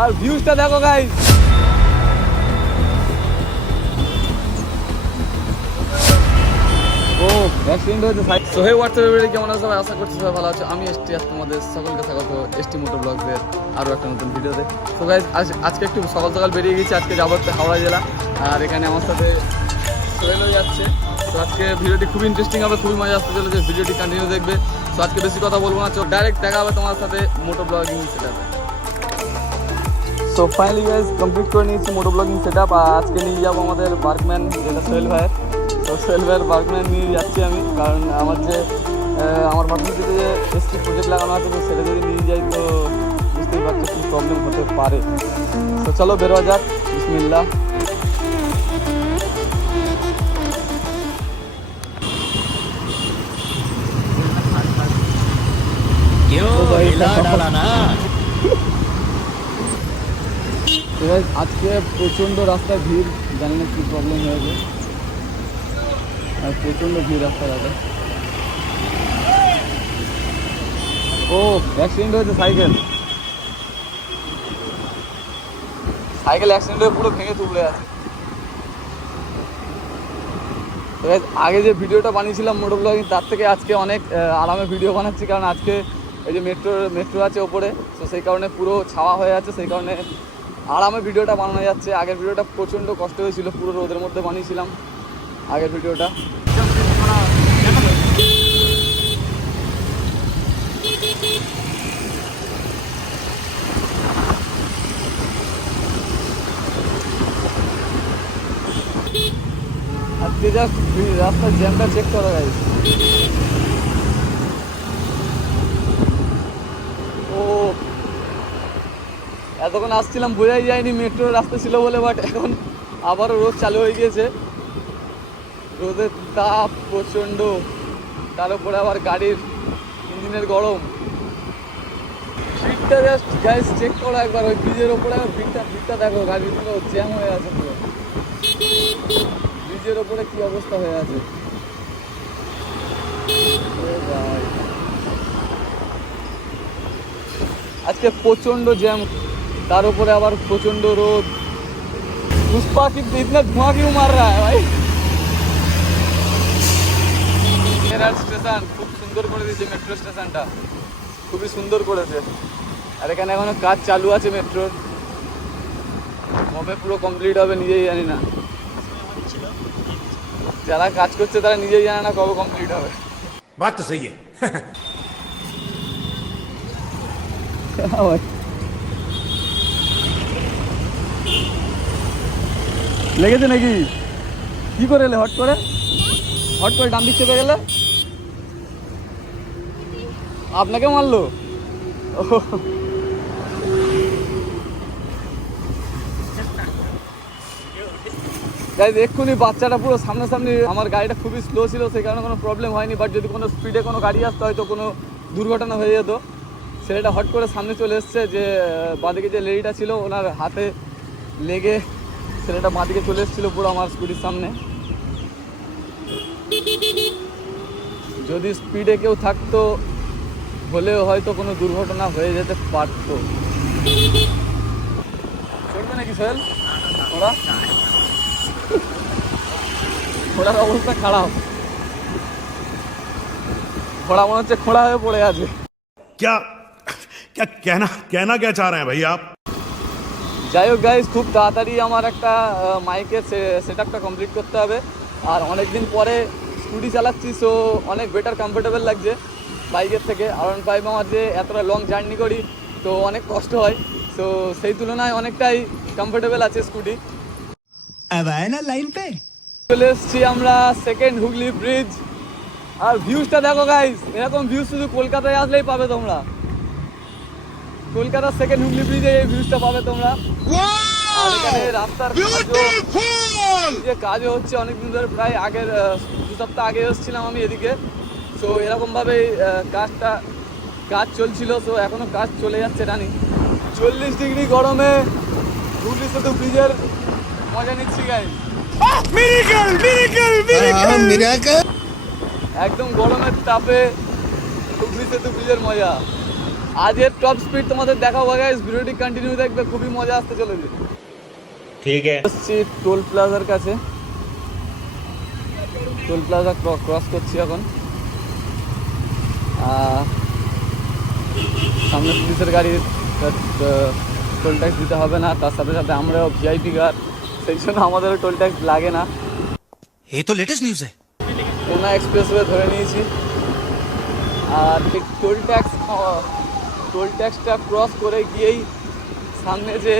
আর ভিউজটা দেখো গাইস ও সবাই আশা সবাই ভালো আছো। আমি আজ সকলকে এসটি মোটর আরও একটা নতুন তো গাইজ আজকে একটু সকাল সকাল বেরিয়ে আজকে জেলা। আর এখানে আমার সাথে যাচ্ছে। তো আজকে ভিডিওটি খুব ইন্টারেস্টিং হবে, খুবই মজা আসতে চলেছে। ভিডিওটি কন্টিনিউ দেখবে। তো আজকে বেশি কথা বলব না। চো ডাইরেক্ট দেখা হবে তোমার সাথে মোটো ব্লগিং সেটাতে সো ফাইনালি গাইজ কমপ্লিট করে নিয়েছি মোটো ব্লগিং সেট আপ আজকে নিয়ে যাবো আমাদের বার্কম্যান যেটা সোহেল ভাইয়ের তো সোহেল ভাইয়ের বার্কম্যান নিয়ে যাচ্ছি আমি কারণ আমার যে আহ, আমার ভার্সিটিতে যে এসটি প্রজেক্ট লাগানো আছে তো সেটা যদি নিয়ে যাই তো বুঝতেই পারছো কী প্রবলেম হতে পারে তো চলো বেরোয়া যাক বিসমিল্লা क्यों हिला डाला ना guys, আজকে প্রচণ্ড রাস্তায় ভিড় জানি না কী প্রবলেম হয়েছে আর প্রচণ্ড ভিড় রাস্তাঘাটে। ও অ্যাক্সিডেন্ট হয়েছে সাইকেল। সাইকেল অ্যাক্সিডেন্ট হয়ে পুরো ভেঙে তুলে আছে। আগে যে ভিডিওটা বানিয়েছিলাম মোটো ব্লগিং তার থেকে আজকে অনেক আরামে ভিডিও বানাচ্ছি কারণ আজকে এই যে মেট্রো মেট্রো আছে ওপরে তো সেই কারণে পুরো ছাওয়া হয়ে আছে সেই কারণে আরামে ভিডিওটা বানানো যাচ্ছে। আগের ভিডিওটা প্রচণ্ড কষ্ট হয়েছিল, পুরো রোদের মধ্যে বানিয়েছিলাম। আগের ভিডিওটা। আজকে রাস্তার জ্যামটা চেক করা গাইজ ও এতক্ষণ আসছিলাম, বোঝাই যায়নি মেট্রোর রাস্তা ছিল বলে বাট এখন আবারও রোদ চালু হয়ে গিয়েছে। রোদের তাপ প্রচণ্ড, তার উপরে আবার গাড়ির ইঞ্জিনের গরম। ভিড়টা জাস্ট গাইস চেক করো একবার, ওই ব্রিজের ওপরে ভিড়টা ভিড়টা দেখো পুরো জ্যাম হয়ে আছে পুরো। ব্রিজের ওপরে কি অবস্থা হয়ে আছে? আজকে প্রচণ্ড জ্যাম তার উপরে আবার প্রচণ্ড রোদ। পুষ্পা কি ইতনা ধোঁয়া কেউ মার রা ভাই। মেরার স্টেশন খুব সুন্দর করে দিয়েছে মেট্রো স্টেশনটা। খুবই সুন্দর করেছে। আর এখানে এখনও কাজ চালু আছে মেট্রোর কবে পুরো কমপ্লিট হবে নিজেই জানি না। যারা কাজ করছে তারা নিজেই জানে না কবে কমপ্লিট হবে। বাট তো সেই লেগেছে নাকি? কি করে এলে হট করে? হট করে দিক চেপে গেলে? আপনাকে মারলো। গাইজ এক্ষুনি বাচ্চাটা পুরো সামনাসামনি, আমার গাড়িটা খুবই স্লো ছিল, সেই কারণে কোনো প্রবলেম হয়নি বাট যদি কোনো স্পিডে কোনো গাড়ি আসতো, হয়তো কোনো দুর্ঘটনা হয়ে যেত। ছেলেটা হট করে সামনে চলে এসছে যে, বাঁদিকে যে লেডিটা ছিল, ওনার হাতে লেগে ছেলেটা বাঁদিকে চলে এসেছিলো পুরো আমার স্কুটির সামনে যদি স্পিডে কেউ থাকতো হলেও হয়তো কোনো দুর্ঘটনা হয়ে যেতে পারতো চলবে নাকি সোহেল ওরা ঘোড়ার অবস্থা খারাপ ঘোড়া মনে হচ্ছে খোঁড়া হয়ে পড়ে আছে क्या क्या कहना कहना क्या चाह रहे हैं भाई आप যাই হোক গাইজ খুব তাড়াতাড়ি আমার একটা মাইকের সেট আপটা কমপ্লিট করতে হবে। আর অনেক দিন পরে স্কুটি চালাচ্ছি সো অনেক বেটার কমফোর্টেবল লাগছে বাইকের থেকে। আরন ফাইভ আমার যে এতটা লং জার্নি করি তো অনেক কষ্ট হয়। তো সেই তুলনায় অনেকটাই কমফোর্টেবল আছে স্কুটি চলে এসছি আমরা সেকেন্ড হুগলি ব্রিজ আর ভিউজটা দেখো গাইজ এরকম ভিউজ শুধু কলকাতায় আসলেই পাবে তোমরা। কলকাতার সেকেন্ড হুগলি ব্রিজে এই ভিউজটা পাবে তোমরা। আর এখানে রাস্তার যে কাজও হচ্ছে অনেকদিন ধরে প্রায় আগের দু সপ্তাহ আগে এসেছিলাম আমি এদিকে। তো এরকমভাবেই আহ, কাজটা কাজ চলছিল তো এখনও কাজ চলে যাচ্ছে রানি। চল্লিশ ডিগ্রি গরমে হুগলি সেতু ব্রিজের মজা নিচ্ছি গাইজ একদম গরমের তাপে হুগলি সেতু ব্রিজের মজা। আজের টপ স্পিড তোমাদের দেখাবো গাইস ভিডিওটি কন্টিনিউ দেখবে খুবই মজা আসতে চলেছে। ঠিক আছে। টোল প্লাজার কাছে। টোল প্লাজা ক্রস করছি এখন। সামনে পুলিশের গাড়ি টোল ট্যাক্স দিতে হবে না তার সাথে সাথে আমরাও ভিআইপি গার সেই জন্য আমাদেরও টোল ট্যাক্স লাগে না। এই তো লেটেস্ট নিউজ এক্সপ্রেস ওয়ে ধরে নিয়েছি। আর টোল ট্যাক্স টোল ট্যাক্সটা ক্রস করে গিয়েই সামনে যে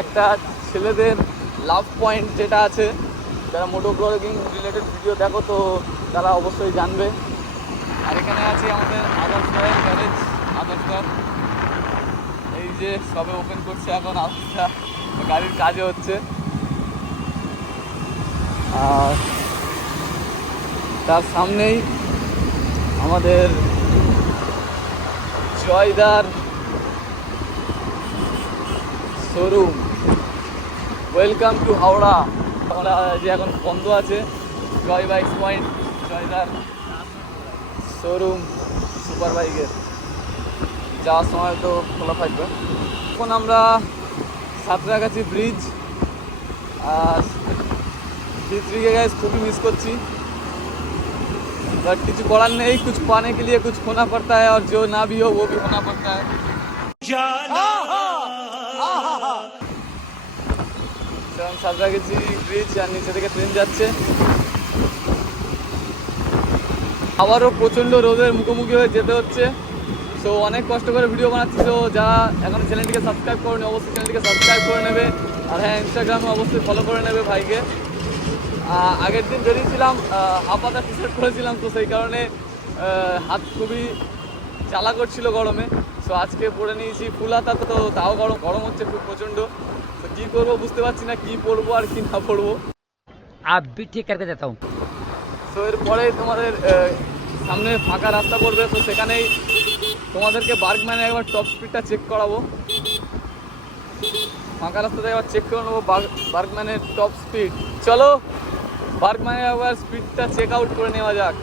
একটা ছেলেদের লাভ পয়েন্ট যেটা আছে, যারা মোটো ব্লগিং রিলেটেড ভিডিও দেখো তো তারা অবশ্যই জানবে। আর এখানে আছে আমাদের আদর্শ গ্যারেজ আদর্শ এই যে সবে ওপেন করছে এখন আদর্শটা গাড়ির কাজে হচ্ছে। আর তার সামনেই আমাদের জয়দার শোরুম। Welcome to Howrah. আমরা যে এখন বন্ধ আছে। জয় বাইক পয়েন্ট, জয়দার শোরুম সুপার বাইকের যাওয়ার সময় তো খোলা থাকবে। এখন আমরা সাঁতরাগাছি ব্রিজ। আর হিস্ট্রিকে গাইজ খুবই মিস করছি। बट कुछ करा नहीं कुछ पाने के लिए कुछ खोना पड़ता है और जो ना भी हो वो भी होना पड़ता है সাঁতরাগাছি ব্রিজ আর নিচে থেকে ট্রেন যাচ্ছে আবারও প্রচণ্ড রোদের মুখোমুখি হয়ে যেতে হচ্ছে সো অনেক কষ্ট করে ভিডিও বানাচ্ছি তো যারা এখন চ্যানেলটিকে সাবস্ক্রাইব করেনি অবশ্যই চ্যানেলটিকে সাবস্ক্রাইব করে নেবে আর হ্যাঁ ইনস্টাগ্রামে অবশ্যই ফলো করে নেবে ভাইকে আহ, আগের দিন বেরিয়েছিলাম হাফাতা টি শার্ট করেছিলাম তো সেই কারণে হাত খুবই চালা করছিল গরমে। সো আজকে পরে নিয়েছি ফুল হাতা তো তাও গরম গরম হচ্ছে খুব প্রচণ্ড। তো কী করব বুঝতে পারছি না কী পরবো আর কি না পরবো। আপনি ঠিক আছে যেতাম তো এরপরে তোমাদের সামনে ফাঁকা রাস্তা পড়বে তো সেখানেই তোমাদেরকে বার্গম্যানে একবার টপ স্পিডটা চেক করাবো। ফাঁকা রাস্তাতে একবার চেক করে নেব বার্গম্যানের টপ স্পিড। চলো বার্গম্যানে আবার স্পিডটা চেক আউট করে নেওয়া যাক।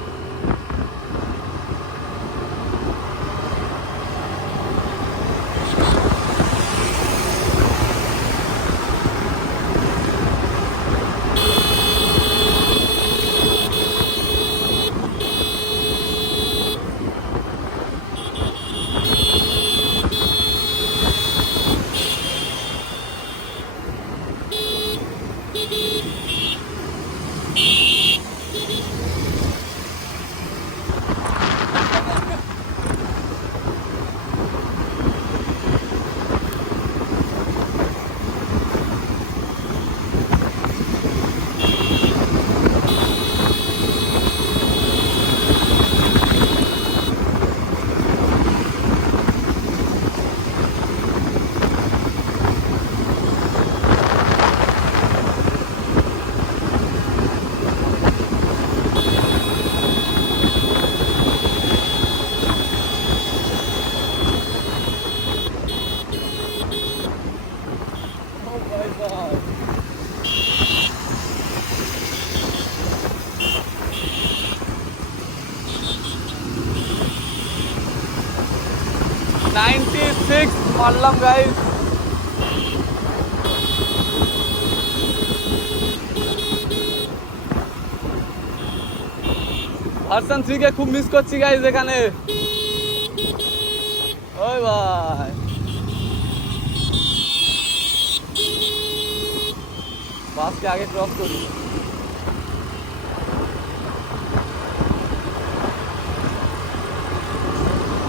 সিক্স মারলাম গাইস ভার্সন থ্রিকে খুব মিস করছি গাইস এখানে। ওই ভাই। বাসকে আগে ক্রস করি।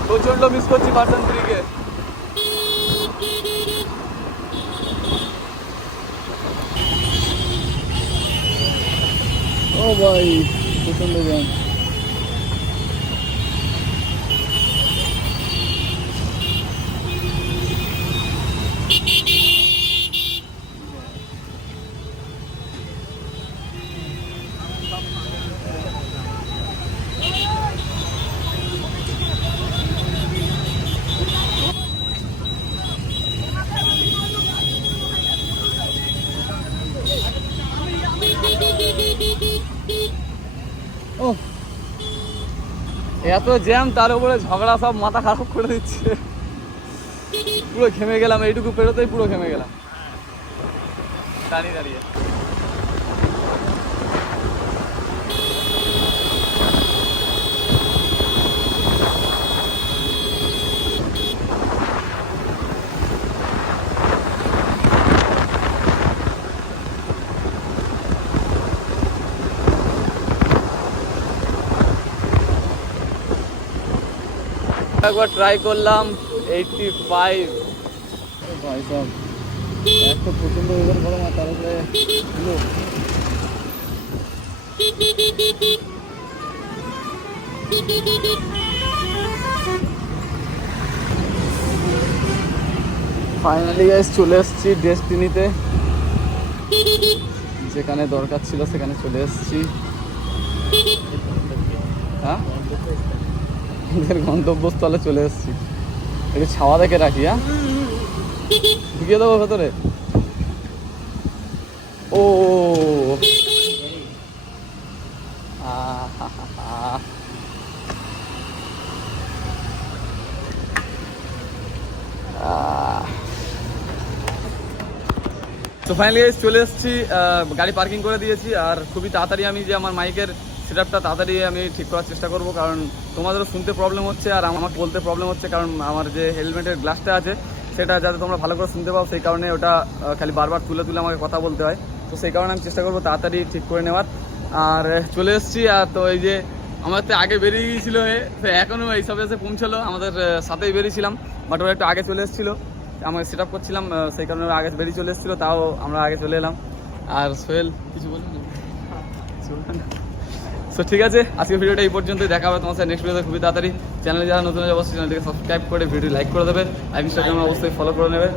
প্রচণ্ড মিস করছি ভার্সন থ্রিকে ও ভাই প্রচণ্ড জ্যাম ও এত জ্যাম, তার উপরে ঝগড়া সব মাথা খারাপ করে দিচ্ছে। পুরো ঘেমে গেলাম, এইটুকু পেরোতেই পুরো ঘেমে গেলাম। দাঁড়িয়ে দাঁড়িয়ে। একবার ট্রাই করলাম এইটটি ফাইভ প্রচণ্ড ফাইনালি গাইস চলে এসেছি ডেস্টিনিতে যেখানে দরকার ছিল সেখানে চলে এসেছি হ্যাঁ আমাদের গন্তব্যস্থলে চলে এসেছি। একটু ছাওয়া দেখে রাখি হ্যাঁ? ঢুকিয়ে দেবো ভেতরে। ও তো ফাইনালি চলে এসেছি গাড়ি পার্কিং করে দিয়েছি, আর খুবই তাড়াতাড়ি আমি যে আমার মাইকের সেটআপটা তাড়াতাড়ি আমি ঠিক করার চেষ্টা করব কারণ তোমাদেরও শুনতে প্রবলেম হচ্ছে আর আমাকে বলতে প্রবলেম হচ্ছে কারণ আমার যে হেলমেটের গ্লাসটা আছে সেটা যাতে তোমরা ভালো করে শুনতে পাও সেই কারণে ওটা খালি বারবার তুলে তুলে আমাকে কথা বলতে হয়। তো সেই কারণে আমি চেষ্টা করব তাড়াতাড়ি ঠিক করে নেওয়ার। আর চলে এসেছি আর তো এই যে আমার তো আগে বেরিয়ে গিয়েছিল তো এখনও এইসব এসে পৌঁছলো আমাদের সাথেই বেরিয়েছিলাম বাট ওরা একটু আগে চলে এসেছিল। আমরা সেট আপ করছিলাম সেই কারণে ওরা আগে বেরিয়ে চলে এসেছিল তাও আমরা আগে চলে এলাম। আর সোহেল কিছু বলুন সো ঠিক আছে, আজকের ভিডিওটা এই পর্যন্ত দেখা হবে তোমার সাথে নেক্সট ভিডিওতে খুবই তাড়াতাড়ি। চ্যানেলে যারা নতুন অবশ্যই চ্যানেলটিকে সাবস্ক্রাইব করে ভিডিও লাইক করে দেবে। আর ইনস্টাগ্রামে অবশ্যই ফলো করে নেবে।